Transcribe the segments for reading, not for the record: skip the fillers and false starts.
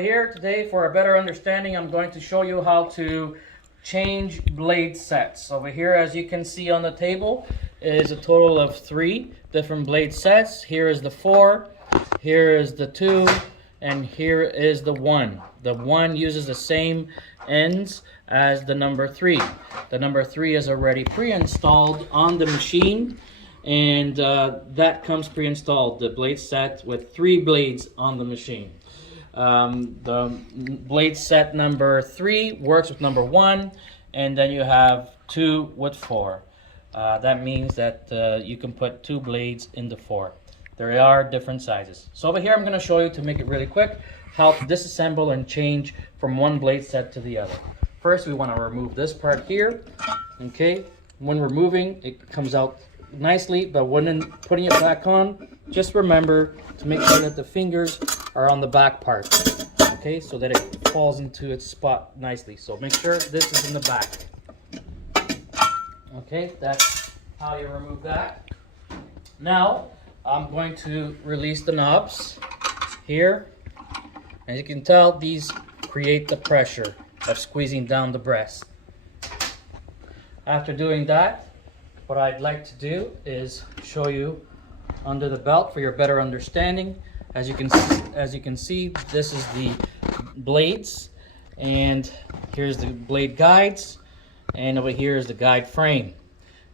over here today, for a better understanding, I'm going to show you how to change blade sets. Over here, as you can see on the table, is a total of 3 different blade sets. Here is the 4, here is the 2, and here is the 1. The 1 uses the same ends as the number 3. The number 3 is already pre-installed on the machine, and that comes pre-installed, the blade set with 3 blades on the machine. The blade set number 3 works with number 1, and then you have 2 with 4. That means that you can put 2 blades in the 4. There are different sizes. So over here I'm going to show you, to make it really quick, how to disassemble and change from one blade set to the other. First, we want to remove this part here. Okay, when removing, it comes out nicely, but when putting it back on, just remember to make sure that the fingers are on the back part. Okay, so that it falls into its spot nicely. So make sure this is in the back. Okay, that's how you remove that. Now, I'm going to release the knobs here. As you can tell, these create the pressure of squeezing down the breast. After doing that, what I'd like to do is show you under the belt for your better understanding. As you can see, this is the blades, and here's the blade guides, and over here is the guide frame.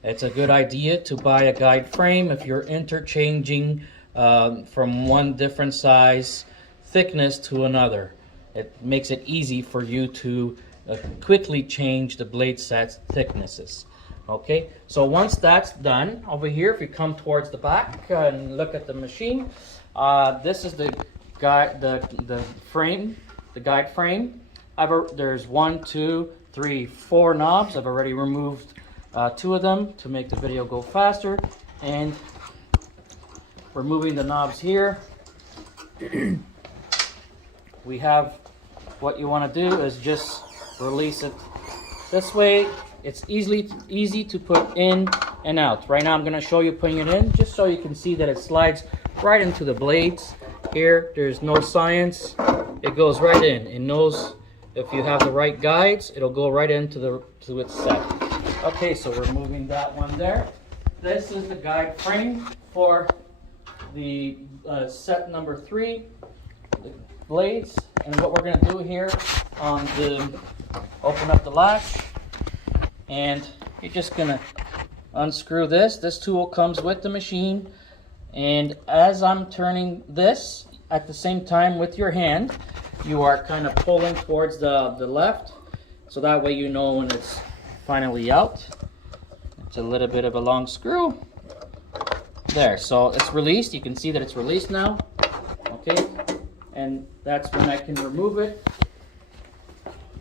It's a good idea to buy a guide frame if you're interchanging from one different size thickness to another. It makes it easy for you to quickly change the blade set's thicknesses. Okay, so once that's done, over here, if you come towards the back and look at the machine, this is the guide, the frame, the guide frame. There's 1, 2, 3, 4 knobs. I've already removed 2 of them to make the video go faster, and removing the knobs here. We have, what you want to do is just release it this way. It's easy to put in and out. Right now I'm going to show you putting it in, just so you can see that it slides right into the blades. Here, there's no science. It goes right in. It knows if you have the right guides, it'll go right into its set. Okay, so removing that one there. This is the guide frame for the set number 3, the blades. And what we're going to do here on the, open up the latch, and you're just going to unscrew this. This tool comes with the machine, and as I'm turning this, at the same time with your hand, you are kind of pulling towards the left, so that way you know when it's finally out. It's a little bit of a long screw. There, so it's released. You can see that it's released now. Okay, and that's when I can remove it.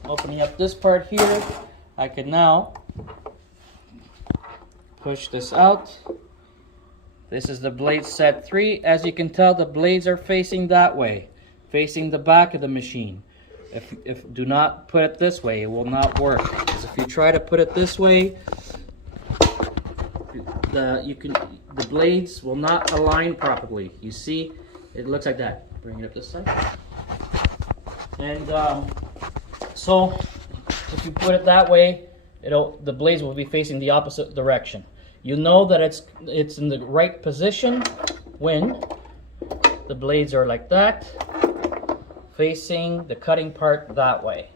Opening up this part here, I can now push this out. This is the blade set 3. As you can tell, the blades are facing that way, facing the back of the machine. If do not put it this way, it will not work. Because if you try to put it this way, the blades will not align properly. You see, it looks like that. Bring it up this side. And so if you put it that way, the blades will be facing the opposite direction. You know that it's in the right position when the blades are like that, facing the cutting part that way.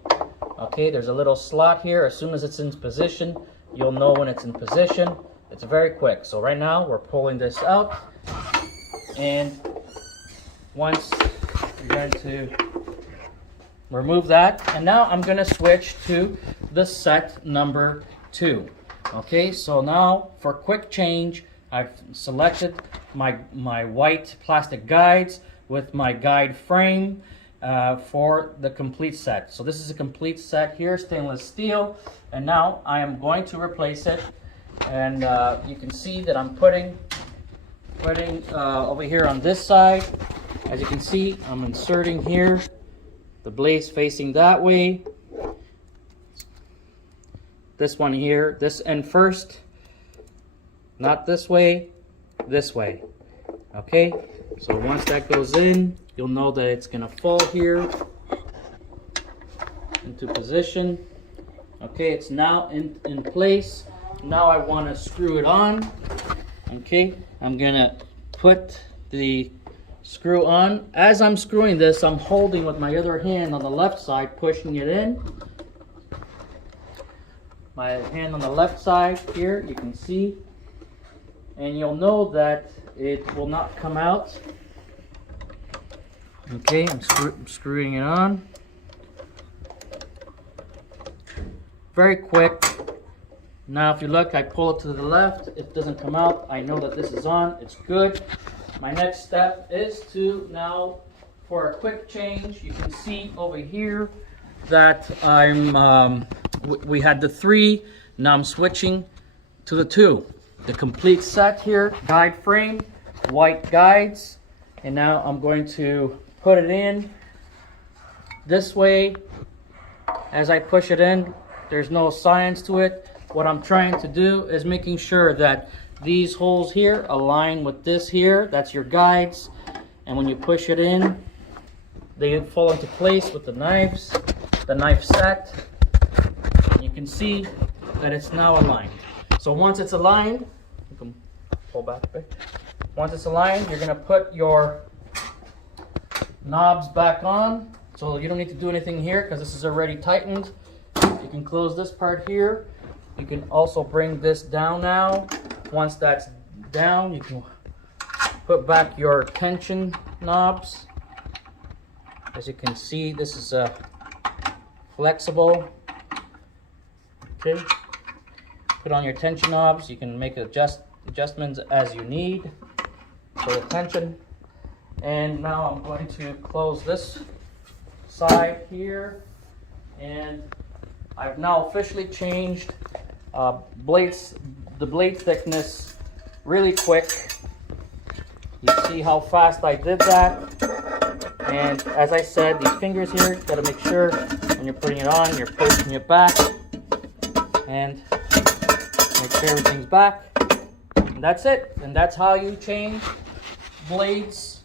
Okay, there's a little slot here. As soon as it's in position, you'll know when it's in position. It's very quick. So right now we're pulling this out, and once you're going to remove that, and now I'm going to switch to the set number 2. Okay, so now for quick change, I've selected my white plastic guides with my guide frame for the complete set. So this is a complete set here, stainless steel, and now I am going to replace it. And you can see that I'm putting over here on this side. As you can see, I'm inserting here, the blades facing that way. This one here, this end first, not this way, this way. Okay, so once that goes in, you'll know that it's gonna fall here. into position. Okay, it's now in place. Now I want to screw it on. Okay, I'm gonna put the screw on. As I'm screwing this, I'm holding with my other hand on the left side, pushing it in. My hand on the left side here, you can see. And you'll know that it will not come out. Okay, I'm screwing it on. Very quick. Now if you look, I pull it to the left, it doesn't come out. I know that this is on, it's good. My next step is to now, for a quick change, you can see over here that we had the 3, now I'm switching to the 2. The complete set here, guide frame, white guides, and now I'm going to put it in this way. As I push it in, there's no science to it. What I'm trying to do is making sure that these holes here align with this here. That's your guides. And when you push it in, they fall into place with the knives, the knife set. You can see that it's now aligned. So once it's aligned, you can pull back a bit. Once it's aligned, you're gonna put your knobs back on. So you don't need to do anything here because this is already tightened. You can close this part here. You can also bring this down now. Once that's down, you can put back your tension knobs. As you can see, this is flexible. Okay. Put on your tension knobs. You can make adjustments as you need for the tension. And now I'm going to close this side here. And I've now officially changed the blade thickness really quick. You see how fast I did that. And as I said, these fingers here, you gotta make sure when you're putting it on, you're pushing it back and make sure everything's back. And that's it. And that's how you change blades